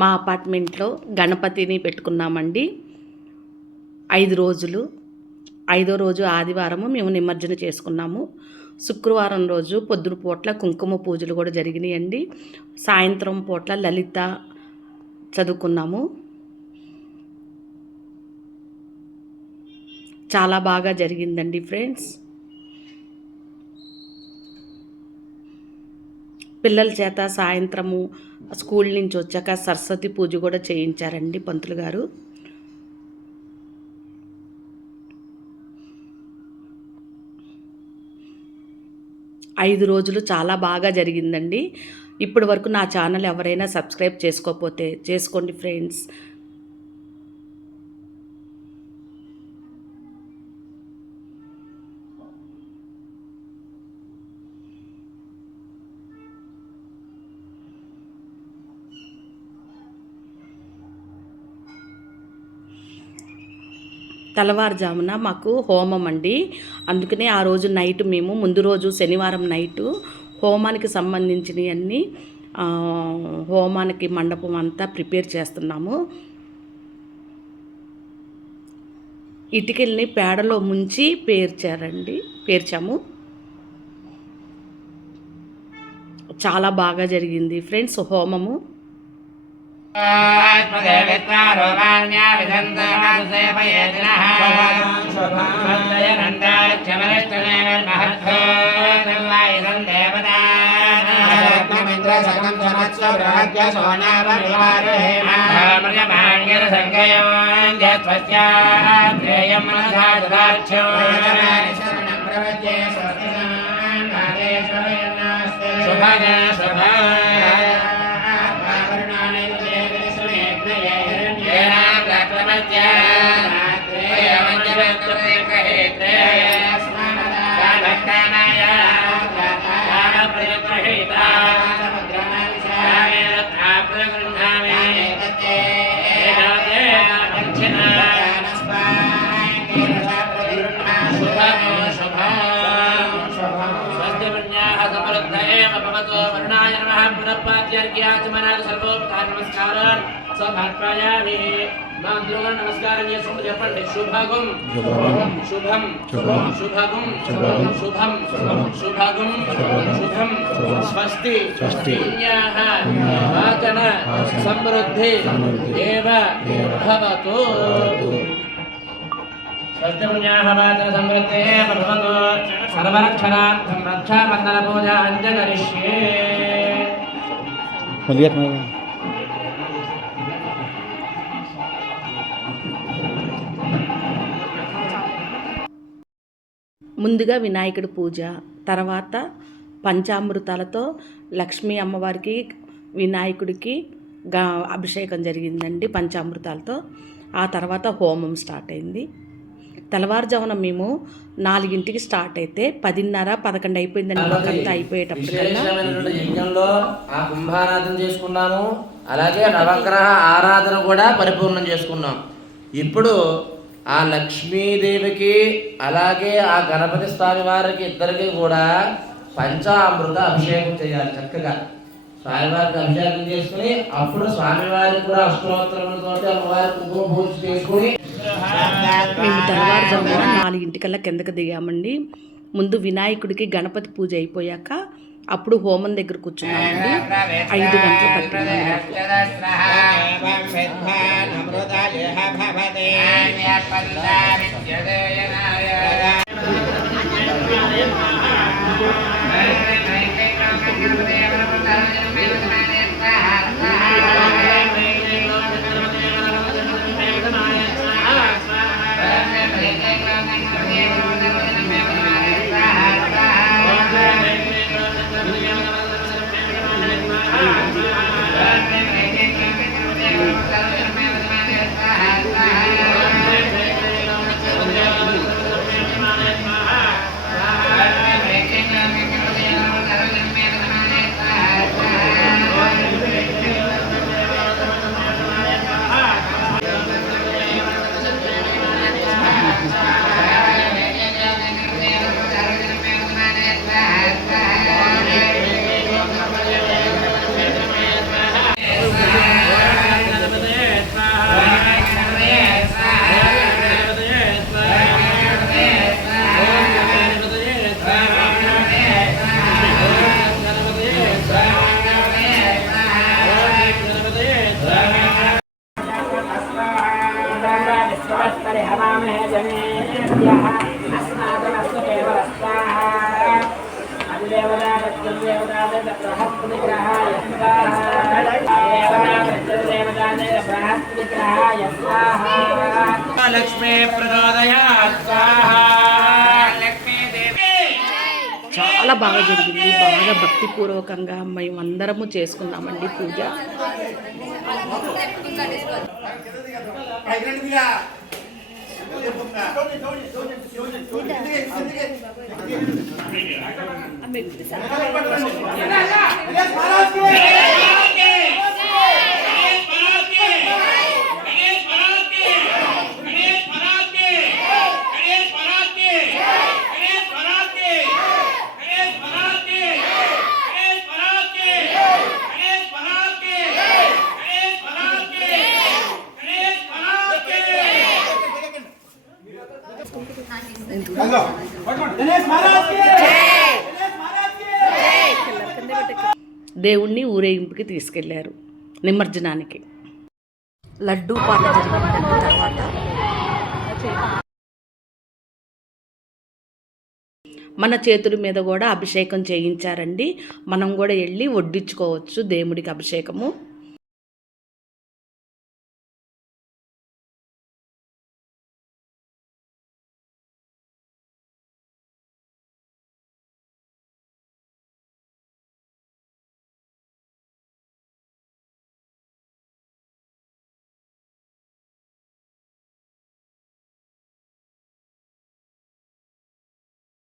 మా అపార్ట్మెంట్లో గణపతిని పెట్టుకున్నామండి 5 రోజులు. 5వ రోజు ఆదివారము మేము నిమజ్జన చేసుకున్నాము. శుక్రవారం రోజు పొద్దున పూట్ల కుంకుమ పూజలు కూడా జరిగినాయండి. సాయంత్రం పూట్ల లలిత చదువుకున్నాము. చాలా బాగా జరిగిందండి ఫ్రెండ్స్. పిల్లల చేత సాయంత్రము స్కూల్ నుంచి వచ్చాక సరస్వతి పూజ కూడా చేయించారండి పంతులు గారు. ఐదు రోజులు చాలా బాగా జరిగిందండి. ఇప్పటి వరకు నా ఛానల్ ఎవరైనా సబ్స్క్రైబ్ చేసుకోకపోతే చేసుకోండి ఫ్రెండ్స్. తెల్లవారుజామున మాకు హోమం అండి. అందుకనే ఆ రోజు నైట్ మేము ముందు రోజు శనివారం నైటు హోమానికి సంబంధించినవన్నీ హోమానికి మండపం అంతా ప్రిపేర్ చేస్తున్నాము. ఇటుకల్ని పేడలో ముంచి పేర్చాము. చాలా బాగా జరిగింది ఫ్రెండ్స్ హోమము. నమస్కారం చేసుకుంటూ చెప్పండి. శుభగం శుభం శుభగం శుభం శుభగం శుభం స్వస్తి వాచన సమృద్ధి ఏవ భవతు. సమృద్ధి భవతు. సర్వరక్షణార్థం రక్షాబంధన పూజ అంజనరిష్యే. ముందుగా వినాయకుడి పూజ, తర్వాత పంచామృతాలతో లక్ష్మీ అమ్మవారికి వినాయకుడికి అభిషేకం జరిగిందండి పంచామృతాలతో. ఆ తర్వాత హోమం స్టార్ట్ అయింది. తెల్లవారుజామున మేము 4ంటికి స్టార్ట్ అయితే 10:30, 11 అయిపోయిందండి. అంతా అయిపోయేటప్పటికల్లా యజ్ఞంలో ఆ కుంభారాధన చేసుకున్నాము. అలాగే నవగ్రహ ఆరాధన కూడా పరిపూర్ణం చేసుకున్నాం. ఇప్పుడు ఆ లక్ష్మీదేవికి అలాగే ఆ గణపతి స్వామి వారికి ఇద్దరికి కూడా పంచామృత అభిషేకం చేయాలి. చక్కగా స్వామివారికి అభిషేకం చేసుకుని అప్పుడు స్వామివారికి కూడా అష్టోత్తరములతో అమ్మవారికి పూజ చేసుకుని మేము తెల్లవారుజామున 4ంటికల్లా కిందకి దిగామండి. ముందు వినాయకుడికి గణపతి పూజ అయిపోయాక అప్పుడు హోమం దగ్గర కూర్చున్నామండి. 5 గంటలు పట్టింది. లక్ష్మీ ప్రచోదయాత్ స్వాహా. చాలా బాగా జరిగింది, బాగా భక్తిపూర్వకంగా మేమందరము చేసుకున్నామండి పూజ. దేవుణ్ణి ఊరేగింపుకి తీసుకెళ్లారు నిమజ్జనానికి. లడ్డూ పాట జరిగిన తర్వాత మన చేతుల మీద కూడా అభిషేకం చేయించారండి. మనం కూడా వెళ్ళి వడ్డించుకోవచ్చు దేవుడికి అభిషేకము.